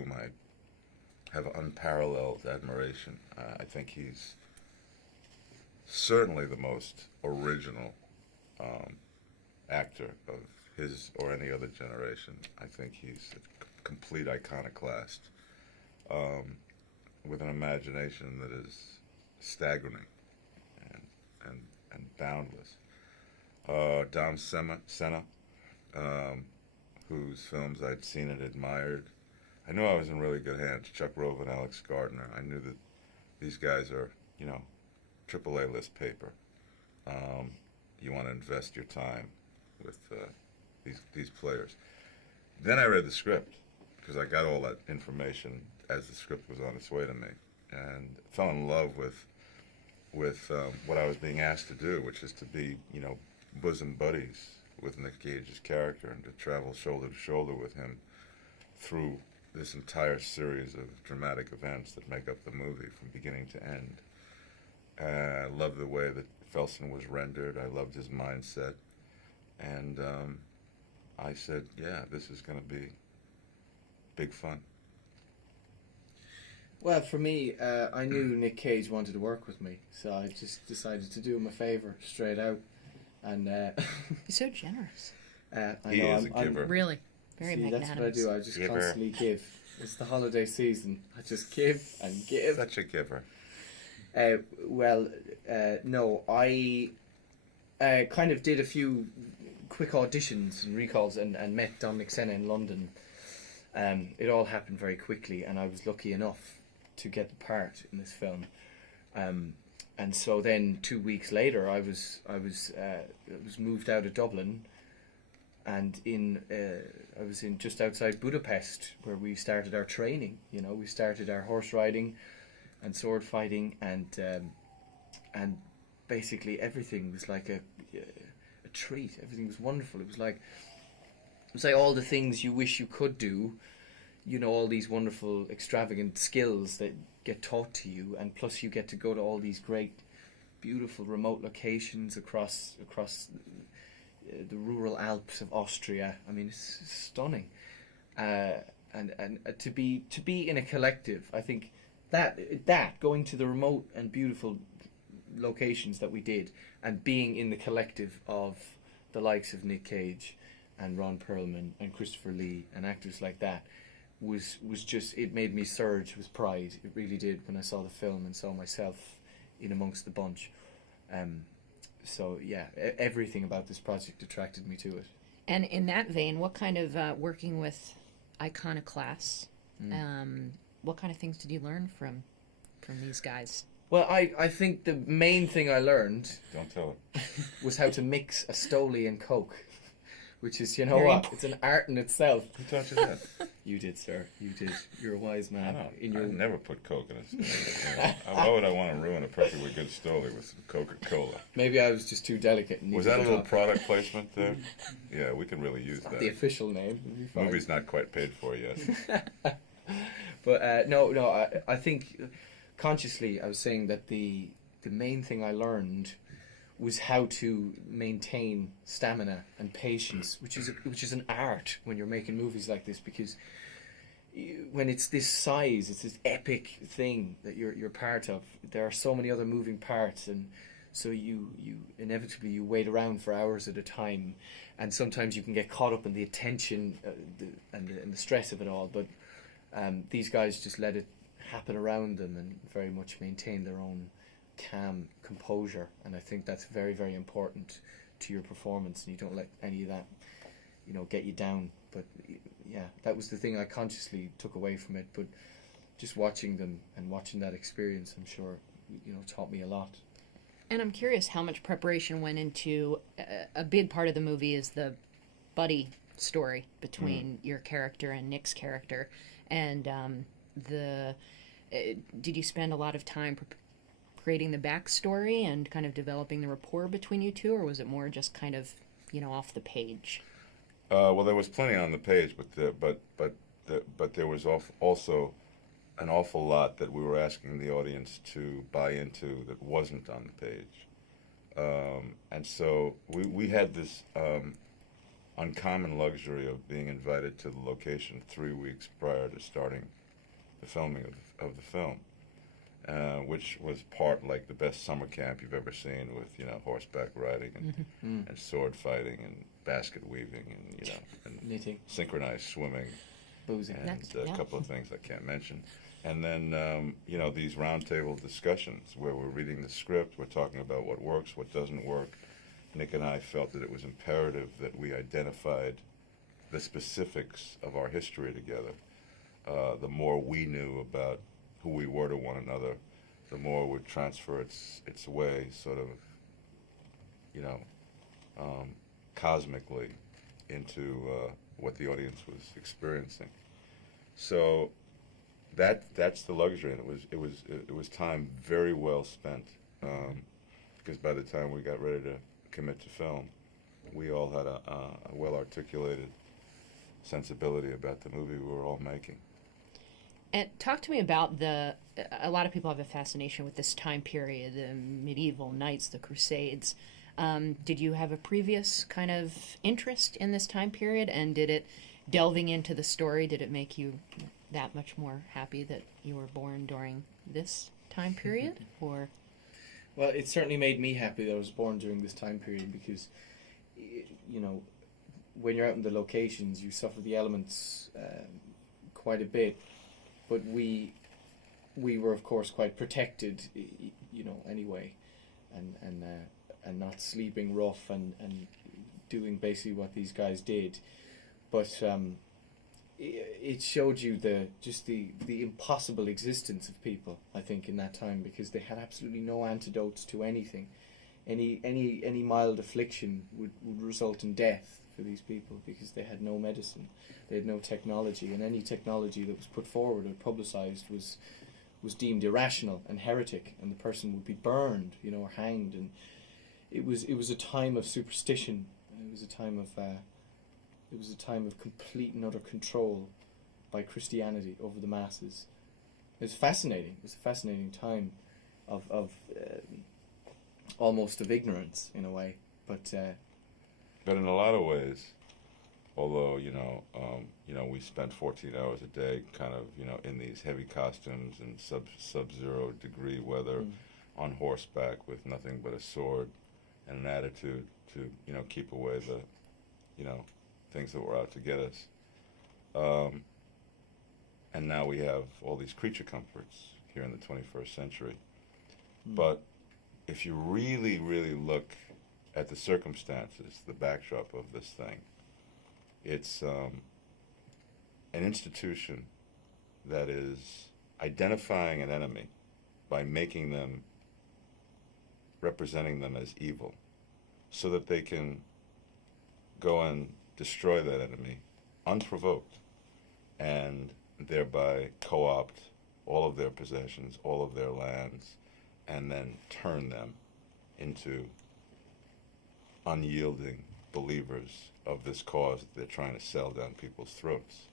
whom I have unparalleled admiration. I think he's certainly the most original actor of his or any other generation. I think he's a complete iconoclast with an imagination that is staggering and boundless. Dom Senna, whose films I'd seen and admired. I knew I was in really good hands. Chuck Rove and Alex Gardner. I knew that these guys are, AAA list paper. You want to invest your time with these players. Then I read the script because I got all that information as the script was on its way to me, and fell in love with what I was being asked to do, which is to be, bosom buddies with Nick Cage's character and to travel shoulder to shoulder with him through this entire series of dramatic events that make up the movie from beginning to end. I loved the way that Felsen was rendered. I loved his mindset. And I said, yeah, this is going to be big fun. Well, for me, I knew Nick Cage wanted to work with me, so I just decided to do him a favour straight out. And he's so generous. He is a giver. Really, very magnanimous. That's what I do. I just constantly give. It's the holiday season. I just give and give. Such a giver. No, I kind of did a few quick auditions and recalls and met Dominic Senna in London. It all happened very quickly, and I was lucky enough to get the part in this film. And so then 2 weeks later, I was moved out of Dublin, and I was in just outside Budapest, where we started our training. We started our horse riding and sword fighting, and basically everything was like a treat. Everything was wonderful. It was like all the things you wish you could do. All these wonderful, extravagant skills that get taught to you, and plus you get to go to all these great, beautiful, remote locations across the rural Alps of Austria. I mean, it's stunning. And to be in a collective, I think that going to the remote and beautiful locations that we did, and being in the collective of the likes of Nick Cage and Ron Perlman and Christopher Lee and actors like that was just, it made me surge with pride. It really did, when I saw the film and saw myself in amongst the bunch. So yeah, everything about this project attracted me to it. And in that vein, what kind of working with iconoclasts, what kind of things did you learn from these guys? Well, I think the main thing I learned, don't tell it, was how to mix a Stoli and Coke, which is, it's an art in itself. Who taught you that? You did, sir. You did. You're a wise man. I never put Coke in it. Why would I want to ruin a perfectly good Stoli with some Coca-Cola? Maybe I was just too delicate. Was that a little product placement there? Yeah, we can really use that. The official name. The movie's not quite paid for yet. But I think consciously I was saying that the main thing I learned was how to maintain stamina and patience, which is an art when you're making movies like this, because when it's this size, it's this epic thing that you're part of. There are so many other moving parts, and so you inevitably wait around for hours at a time, and sometimes you can get caught up in the attention and the stress of it all. But these guys just let it happen around them and very much maintain their own calm composure, and I think that's very, very important to your performance, and you don't let any of that get you down. But yeah, that was the thing I consciously took away from it. But just watching them and watching that experience, I'm sure taught me a lot. And I'm curious how much preparation went into a big part of the movie is the buddy story between your character and Nick's character, and did you spend a lot of time creating the backstory and kind of developing the rapport between you two, or was it more just kind of off the page? Well, there was plenty on the page, but there was also an awful lot that we were asking the audience to buy into that wasn't on the page, and so we had this uncommon luxury of being invited to the location 3 weeks prior to starting the filming of the film, which was part like the best summer camp you've ever seen, with horseback riding and sword fighting and basket weaving and and Knitting, synchronized swimming boozing. and That's- a yeah. couple of things I can't mention. And then, these roundtable discussions where we're reading the script, we're talking about what works, what doesn't work. Nick and I felt that it was imperative that we identified the specifics of our history together. The more we knew about who we were to one another, the more it would transfer its way, sort of, cosmically into what the audience was experiencing. So that's the luxury, and it was time very well spent, because by the time we got ready to commit to film, we all had a well articulated sensibility about the movie we were all making. And talk to me about a lot of people have a fascination with this time period, the medieval knights, the Crusades. Did you have a previous kind of interest in this time period, and did it, delving into the story, did it make you that much more happy that you were born during this time period? Or Well, it certainly made me happy that I was born during this time period, because, when you're out in the locations, you suffer the elements quite a bit. But we were, of course, quite protected, anyway, and not sleeping rough and doing basically what these guys did. But it showed you the impossible existence of people, I think, in that time, because they had absolutely no antidotes to anything. Any mild affliction would result in death for these people, because they had no medicine, they had no technology, and any technology that was put forward or publicized was deemed irrational and heretic, and the person would be burned, or hanged. And it was a time of superstition. It was a time of complete and utter control by Christianity over the masses. It was fascinating. It was a fascinating time of almost of ignorance, in a way. But in a lot of ways, although we spent 14 hours a day, kind of in these heavy costumes and sub-zero degree weather, on horseback with nothing but a sword and an attitude to keep away the things that were out to get us. And now we have all these creature comforts here in the 21st century. But if you really, really look at the circumstances, the backdrop of this thing, it's an institution that is identifying an enemy by representing them as evil, so that they can go and destroy that enemy unprovoked, and thereby co-opt all of their possessions, all of their lands, and then turn them into unyielding believers of this cause that they're trying to sell down people's throats.